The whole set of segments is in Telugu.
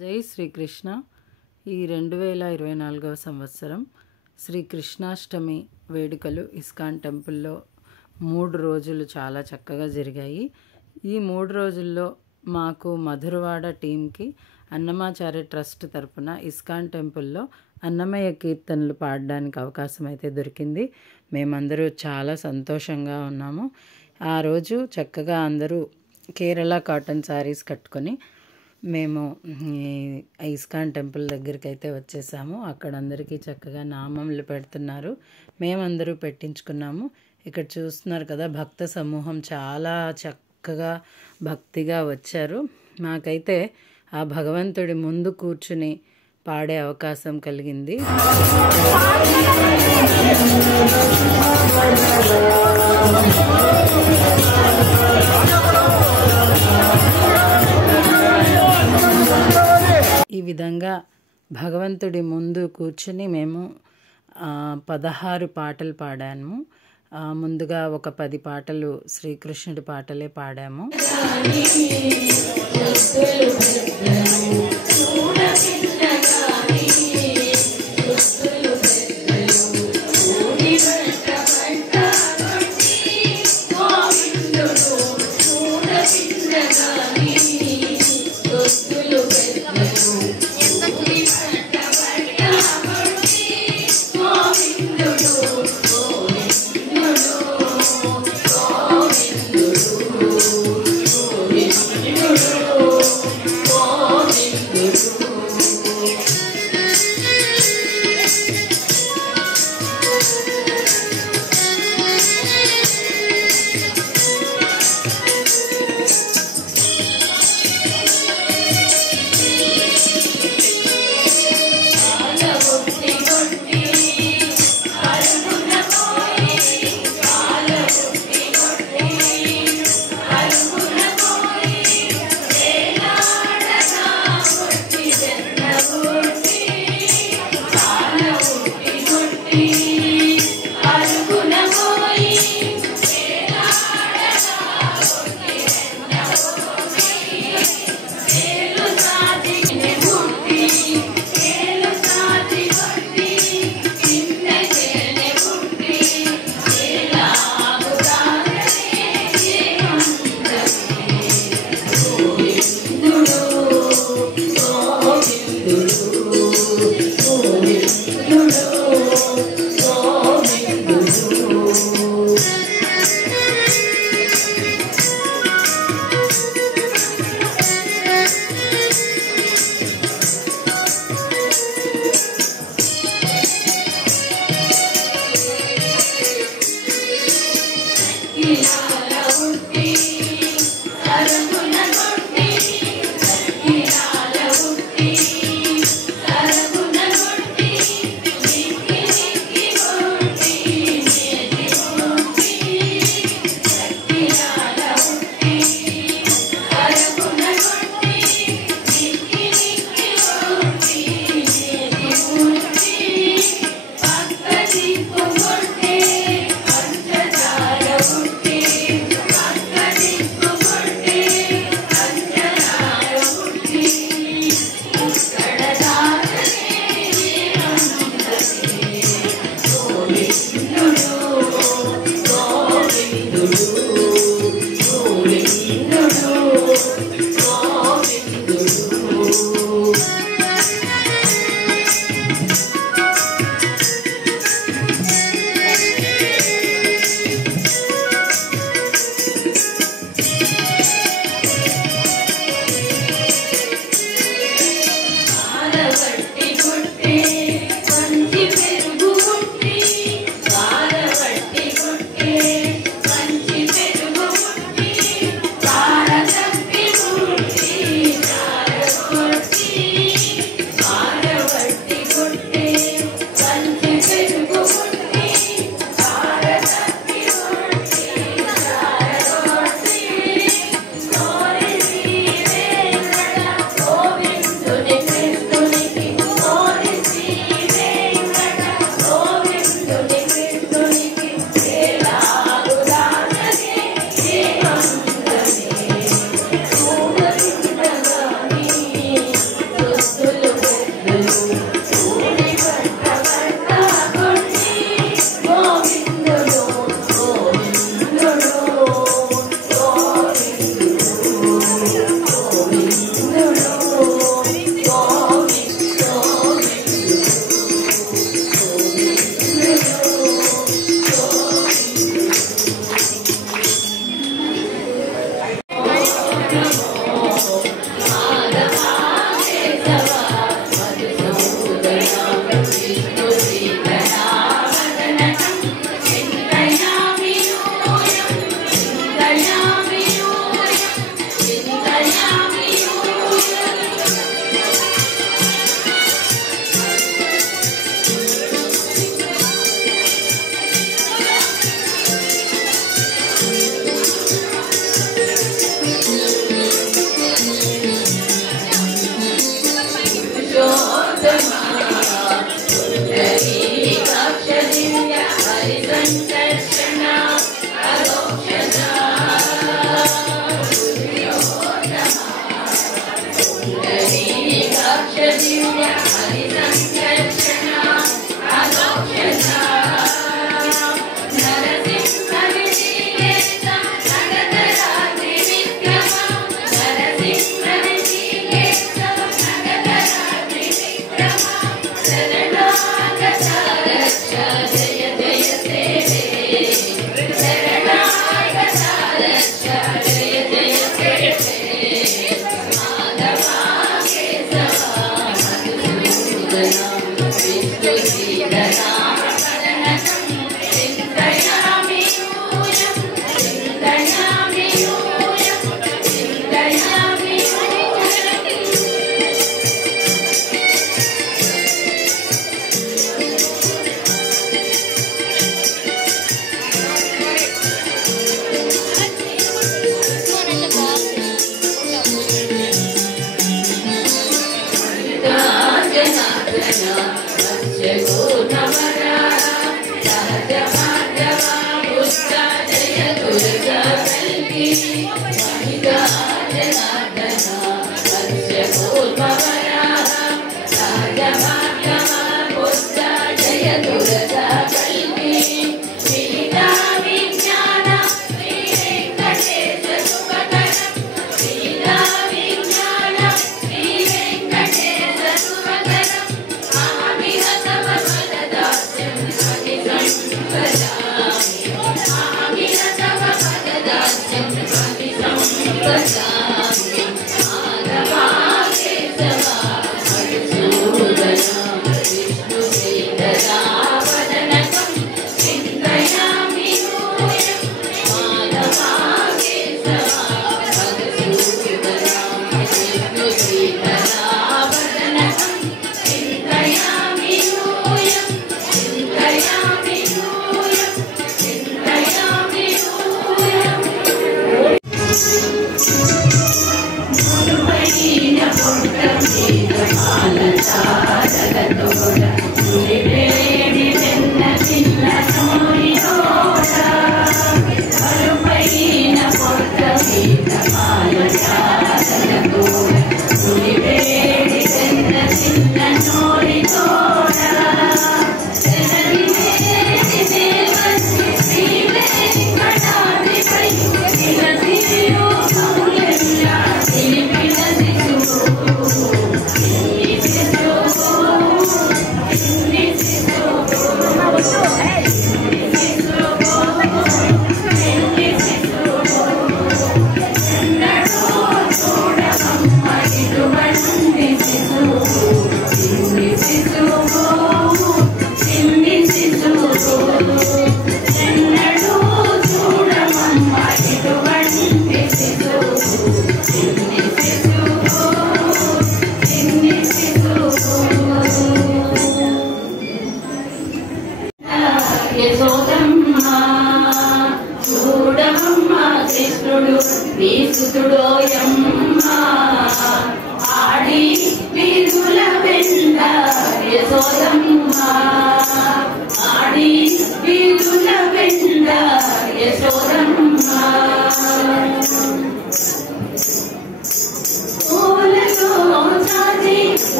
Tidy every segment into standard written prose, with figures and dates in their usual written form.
జై శ్రీకృష్ణ. ఈ 2024వ సంవత్సరం శ్రీకృష్ణాష్టమి వేడుకలు ఇస్కాన్ టెంపుల్లో 3 రోజులు చాలా చక్కగా జరిగాయి. ఈ 3 రోజుల్లో మాకు మధురవాడ టీంకి అన్నమాచార్య ట్రస్ట్ తరపున ఇస్కాన్ టెంపుల్లో అన్నమయ్య కీర్తనలు పాడడానికి అవకాశం అయితే దొరికింది. మేమందరూ చాలా సంతోషంగా ఉన్నాము. ఆ రోజు చక్కగా అందరూ కేరళ కాటన్ శారీస్ కట్టుకొని మేము ఇస్కాన్ టెంపుల్ దగ్గరికి అయితే వచ్చేసాము. అక్కడ అందరికీ చక్కగా నామములు పెడుతున్నారు. మేమందరూ పెట్టించుకున్నాము. ఇక్కడ చూస్తున్నారు కదా, భక్త సమూహం చాలా చక్కగా భక్తిగా వచ్చారు. మాకైతే ఆ భగవంతుడి ముందు కూర్చుని పాడే అవకాశం కలిగింది. ఈ విధంగా భగవంతుడి ముందు కూర్చుని మేము 16 పాటలు పాడాము. ముందుగా ఒక 10 పాటలు శ్రీకృష్ణుడి పాటలే పాడాము.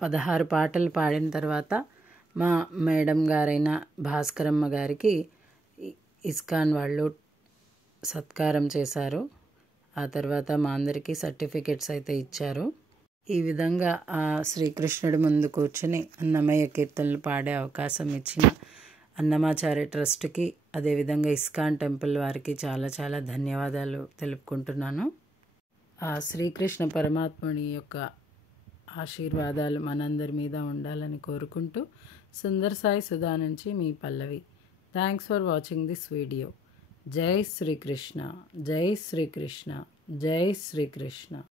పదహారు పాటలు పాడిన తర్వాత మా మేడం గారైన భాస్కరమ్మ గారికి ఇస్కాన్ వాళ్ళు సత్కారం చేశారు. ఆ తర్వాత మా అందరికీ సర్టిఫికెట్స్ అయితే ఇచ్చారు. ఈ విధంగా ఆ శ్రీకృష్ణుడి ముందు కూర్చుని అన్నమయ్య కీర్తనలు పాడే అవకాశం ఇచ్చిన అన్నమాచార్య ట్రస్ట్కి, అదేవిధంగా ఇస్కాన్ టెంపుల్ వారికి చాలా చాలా ధన్యవాదాలు తెలుపుకుంటున్నాను. ఆ శ్రీకృష్ణ పరమాత్ముని యొక్క ఆశీర్వాదాలు మనందరి మీద ఉండాలని కోరుకుంటూ, సుందర్ సాయి సుధా నుంచి మీ పల్లవి. Thanks for watching this video. జై శ్రీకృష్ణ, జై శ్రీకృష్ణ, జై శ్రీకృష్ణ.